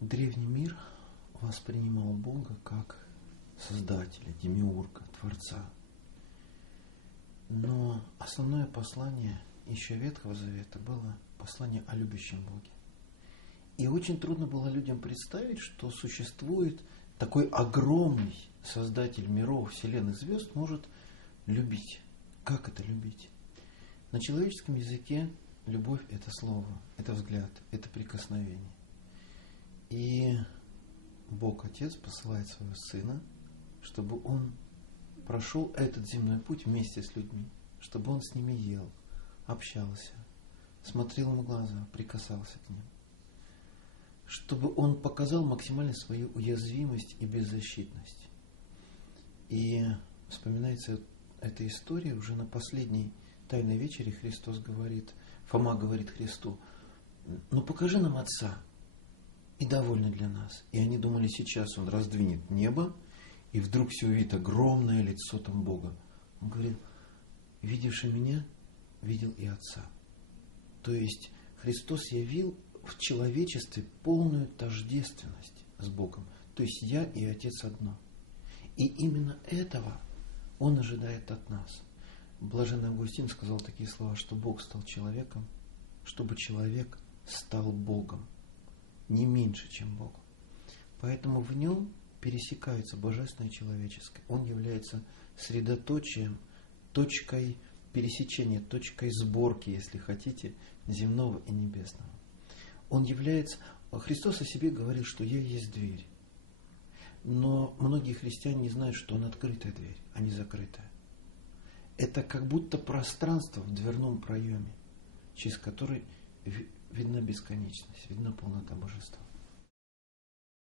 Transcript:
Древний мир воспринимал Бога как Создателя, Демиурга, Творца. Но основное послание еще Ветхого Завета было послание о любящем Боге. И очень трудно было людям представить, что существует такой огромный Создатель миров, вселенных, звезд, может любить. Как это любить? На человеческом языке любовь – это слово, это взгляд, это прикосновение. И Бог Отец посылает своего Сына, чтобы Он прошел этот земной путь вместе с людьми, чтобы Он с ними ел, общался, смотрел им в глаза, прикасался к ним, чтобы Он показал максимально свою уязвимость и беззащитность. И вспоминается эта история уже на последней Тайной вечере. Христос говорит, Фома говорит Христу: ну покажи нам Отца, и довольно для нас. И они думали, сейчас Он раздвинет небо, и вдруг все увидит огромное лицо там Бога. Он говорит: видевший меня, видел и Отца. То есть Христос явил в человечестве полную тождественность с Богом. То есть я и Отец одно. И именно этого Он ожидает от нас. Блаженный Августин сказал такие слова, что Бог стал человеком, чтобы человек стал Богом. Не меньше, чем Бог. Поэтому в Нем пересекается божественное и человеческое. Он является средоточием, точкой пересечения, точкой сборки, если хотите, земного и небесного. Он является... Христос о себе говорил, что «Я есть дверь». Но многие христиане не знают, что Он открытая дверь, а не закрытая. Это как будто пространство в дверном проеме, через который видна бесконечность, видна полнота Божества.